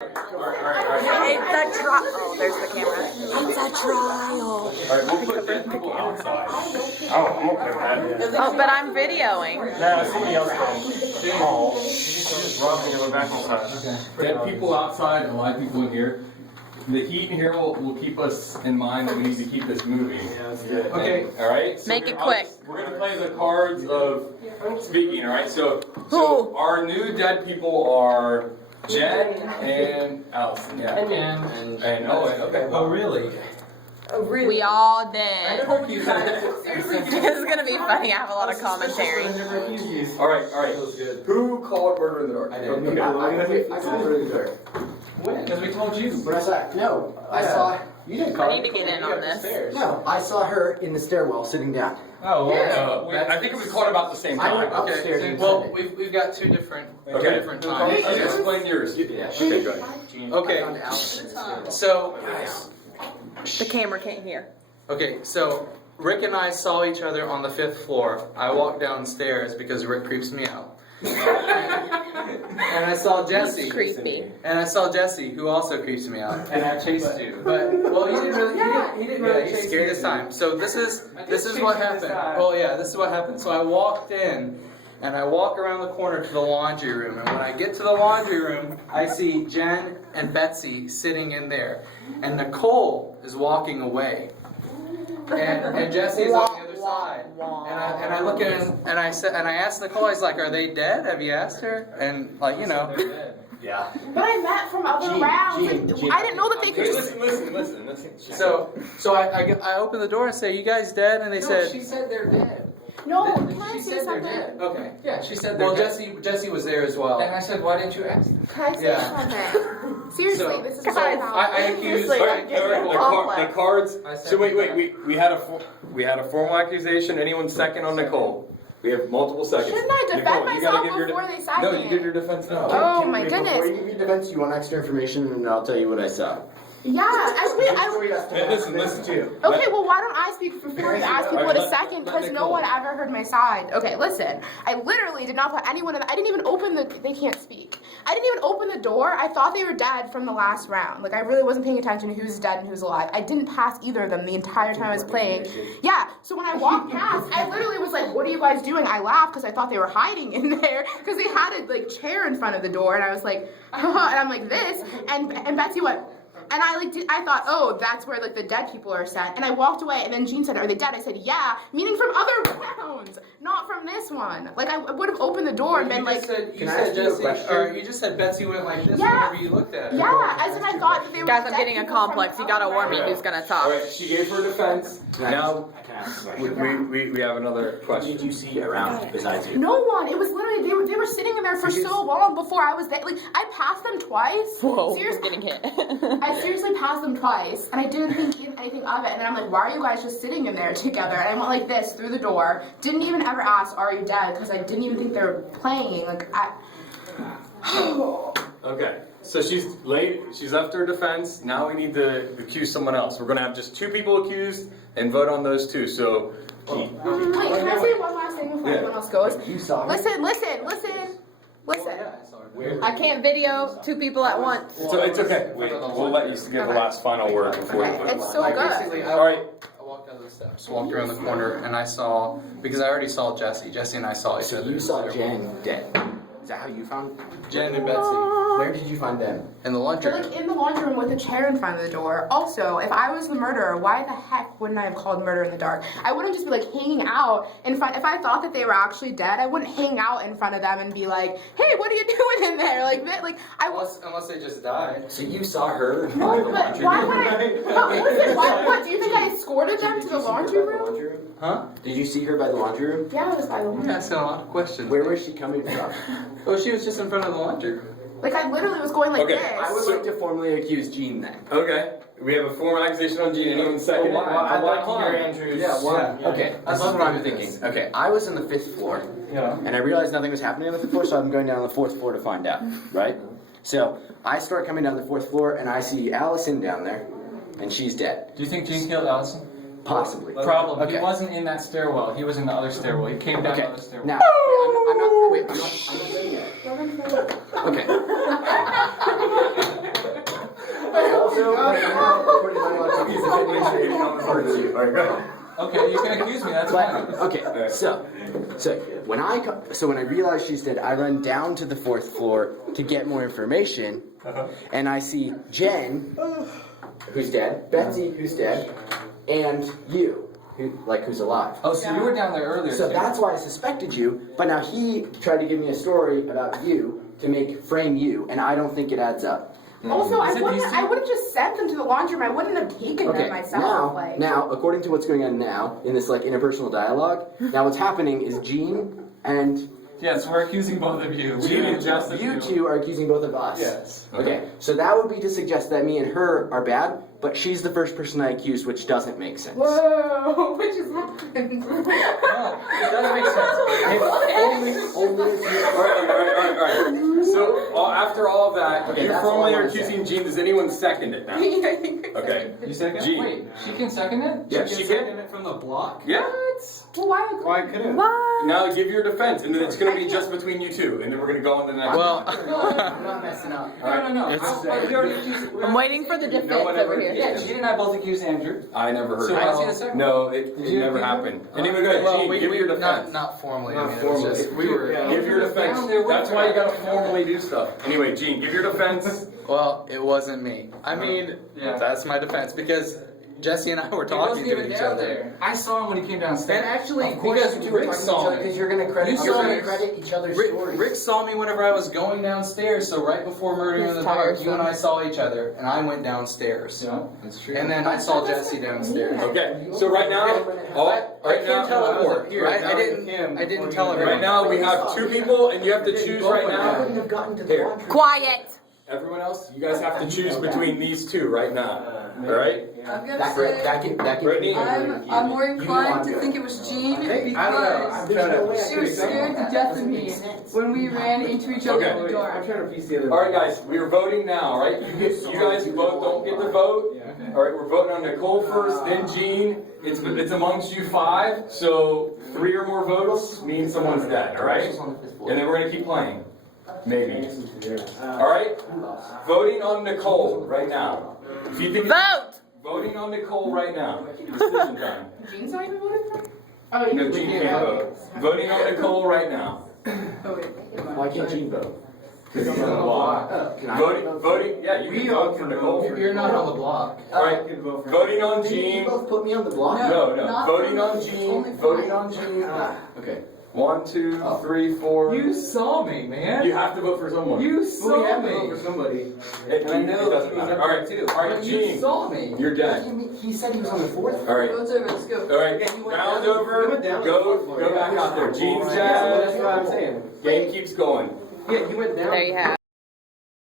It's a trial. Oh, there's the camera. It's a trial. Alright, we'll put dead people outside. Oh, I'm okay with that. Oh, but I'm videoing. No, somebody else can. Oh, just rubbing in the back inside. Dead people outside, alive people in here. The heat in here will keep us in mind that we need to keep this moving. Yeah, that's good. Okay, alright? So Make it quick. We're going to play the cards of speaking, alright? So our new dead people are Jen and Allison. Yeah. And Owen. Okay. Oh, really? We all did. This is gonna be funny. I have a lot of commentary. Alright. Who called Murder in the Dark? I called Murder in the Dark. When? Because we told you. But I saw. You didn't call. I need to get in on this. No, I saw her in the stairwell sitting down. Oh, well, I think it was called about the same I time. went upstairs. and Well, said it. we've got two different times. Okay, explain yours. Okay, go ahead. Okay, so The camera can't hear. so Rick and I saw each other on the 5th floor. I walked downstairs because Rick creeps me out. And I saw Jesse. Creepy. And I saw Jesse, who also creeps me out. And I chased you. But well, he didn't really. He didn't really he chase scared me this time. So this is chase what you this happened. time. Well, yeah, this is what happened. So I walked in, and I walk around the corner to the laundry room. And when I get to the laundry room, I see Jen and Betsy sitting in there, and Nicole is walking away, and Jesse's on the other side. And I look at him, and I asked Nicole, I was like, "Are they dead? Have you asked her?" And like, you know. Yeah. But I met from other rounds. Gene. I didn't know that they could Hey, just. listen. So I open the door and say, "You guys dead?" And they said, she said they're dead. No, can I She say said they're something? dead. "Okay." Yeah, she said they're Well, dead. Jesse was there as well. And I said, why didn't you ask them? Can I say Yeah. something? Seriously, So- this is Guys, so I accused. Seriously, I- I'm getting The complex. cards. I said So wait. We had a formal accusation. Anyone second on Nicole? We have multiple seconds. Shouldn't I defend Nicole, you gotta myself give your before they second? No, you give your defense now. Oh my Before goodness. you give me defense, you want extra information, and I'll tell you what I saw. Yeah, actually, Hey, listen. Okay, well, why don't I speak before you ask people to second? Because no one ever heard my side. Okay, listen. I literally did not put anyone in. I didn't even open the. They can't speak. I didn't even open the door. I thought they were dead from the last round. Like I really wasn't paying attention to who's dead and who's alive. I didn't pass either of them the entire time I was playing. Yeah. So when I walked past, I literally was like, "What are you guys doing?" I laughed because I thought they were hiding in there because they had a like chair in front of the door, and I was like, and I'm like this, and Betsy went. And I thought, oh, that's where like the dead people are sent. And I walked away, and then Jean said, "Are they dead?" I said, "Yeah," meaning from other rounds, not from this one. Like I would have opened the door and been like, you Can I said ask you a Jesse, question? or you just said Betsy went like this Yeah. whenever you looked at her. yeah, as if I thought that they were. Guys, I'm dead getting a people from complex. You other gotta warn me rounds. who's gonna All talk. right, she gave her defense. Now I can ask a we, question. we have another What question. did you see around besides you? No one. It was literally they were sitting in there for so long before I was there. Like I passed them twice. Whoa, we're Seriously. getting hit. I seriously passed them twice, and I didn't think anything of it. And then I'm like, why are you guys just sitting in there together? And I went like this through the door. Didn't even ever ask, are you dead? Because I didn't even think they were playing. Like, Okay, so she's left her defense. Now we need to accuse someone else. We're gonna have just two people accused and vote on those two. So. Wait, can I say one last thing before everyone else goes? You saw me. Listen. Yeah, I saw her. I can't video two people at once. So it's okay. We'll let you give the last final word before you vote. It's so Like, good. basically, All right. I walked out of the steps, walked around the corner, and I saw, because I already saw Jesse. Jesse and I saw each So other. you saw Jen dead. Is that how you found? Jen and Betsy Where did you find them? in the lunch They're room. like in the laundry room with a chair in front of the door. Also, if I was the murderer, why the heck wouldn't I have called Murder in the Dark? I wouldn't just be like hanging out in front. If I thought that they were actually dead, I wouldn't hang out in front of them and be like, "Hey, what are you doing in there?" Like I was. Unless they just died. So you saw her. No, but why would I? But listen, what? Do you think I escorted them to the laundry room? Huh? Did you see her by the laundry room? Yeah, I was by the laundry. Yeah, I asked a lot of questions. Where was she coming from? Oh, she was just in front of the laundry room. Like I literally was going like Okay, this. I would like to formally accuse Jean then. Okay. We have a formal accusation on Gene. Anyone second? I'd like to hear Andrews. Yeah, one. Yeah. Okay, I'd this is love what to I'm do thinking. this. Okay, I was on the 5th floor, Yeah. and I realized nothing was happening on the 5th floor, so I'm going down the 4th floor to find out, right? So I start coming down the 4th floor, and I see Allison down there, and she's dead. Do you think Gene killed Allison? Possibly. Problem. Okay. He wasn't in that stairwell. He was in the other stairwell. He came down Okay, the other stairwell. now, I'm not seeing it. Okay. also, right now, according to my logic, he's a bit instigating on the part of you. Alright, go. Okay, you can accuse me, that's fine. But, okay, so when I realize she's dead, I run down to the 4th floor to get more information, and I see Jen, who's dead, Betsy, who's dead, and you, who's alive. Oh, so you were down there earlier. So too. that's why I suspected you, but now he tried to give me a story about you to frame you, and I don't think it adds up. Also, I Is it these wouldn't. two? I would have just sent them to the laundromat. I wouldn't have taken them myself. Now, according to what's going on now in this interpersonal dialogue, now what's happening is Gene and Yes, we're accusing both of you. Gene and Justin. you two are accusing both of us. Yes. Okay, so that would be to suggest that me and her are bad, but she's the first person I accused, which doesn't make sense. Whoa, what just happened? No, it doesn't make sense. Only if you. Alright. So, after all of that, Okay, you that's all formally I are wanna say. accusing Gene. Does anyone second it now? Okay. You second? Gene. Wait, she can second it? Yeah, she she can can. second it from the block? Yeah. Well, why? couldn't? Now give your defense, and then it's going to be just between you two, and then we're going to go on to the next Well, I'm not messing up. No. I'm waiting for the defense No one over ever- here. yeah, Gene and I both accused Andrew. I never heard So of how's that. he the second? No, it never happened. Anyway, go ahead, Gene, give your defense. Not formally. Not I mean, it was formally. just, we were. Give your defense. That's why you gotta formally do stuff. Anyway, Gene, give your defense. Well, it wasn't me. I mean, that's my defense because Jesse and I were talking to each other. I saw him when he came downstairs. And actually, Of course because you two were Rick talking to each saw other me. because you're gonna credit. You You're saw gonna me. credit each other's stories. Rick saw me whenever I was going downstairs, so right before Murder in the Dark, you and I saw each other, and I went downstairs. Yeah, that's true. And then I saw Jesse downstairs. Okay, so right now, I right can't now, teleport. I didn't teleport. right now we have two people, and you have to choose right I now. wouldn't have gotten to the Here. laundry. Quiet. Everyone else, you guys have to choose between these two right now. All right? I'm gonna That say, can Brittany? I'm more inclined to think it was Jean because she was scared to death of me when we ran into each other in the door. I'm trying to piece together. All right, guys, we are voting now. All right, you guys both don't get to vote. All right, we're voting on Nicole first, then Gene. It's amongst you five, so 3 or more votes means someone's dead. All right, and then we're gonna keep playing. Maybe. All right, voting on Nicole right now. If you think Vote. voting on Nicole right now. Decision time. Gene's not even voting for? Oh, No, you Gene can't vote. Voting on Nicole right now. Why can't Gene vote? Why? Can I Voting. Yeah, you can vote for Nicole. You're not on the block. All right, voting on You Gene. both put me on the block? No, Not voting for on me, Gene. only for Voting me. on Gene. Okay. 1, 2, 3, 4. You saw me, man. You have to vote for someone. You We saw have to vote me. for somebody. It And I know doesn't he's matter. up All right, there too. all right, You Gene. saw me. You're dead. He said he was on the 4th. All right, Vote's over, let's go. all right. Round over. You went down to the Go, fourth floor. go back out there. Gene's That's what dead. I'm saying. Game keeps going. Yeah, you went down. There you have.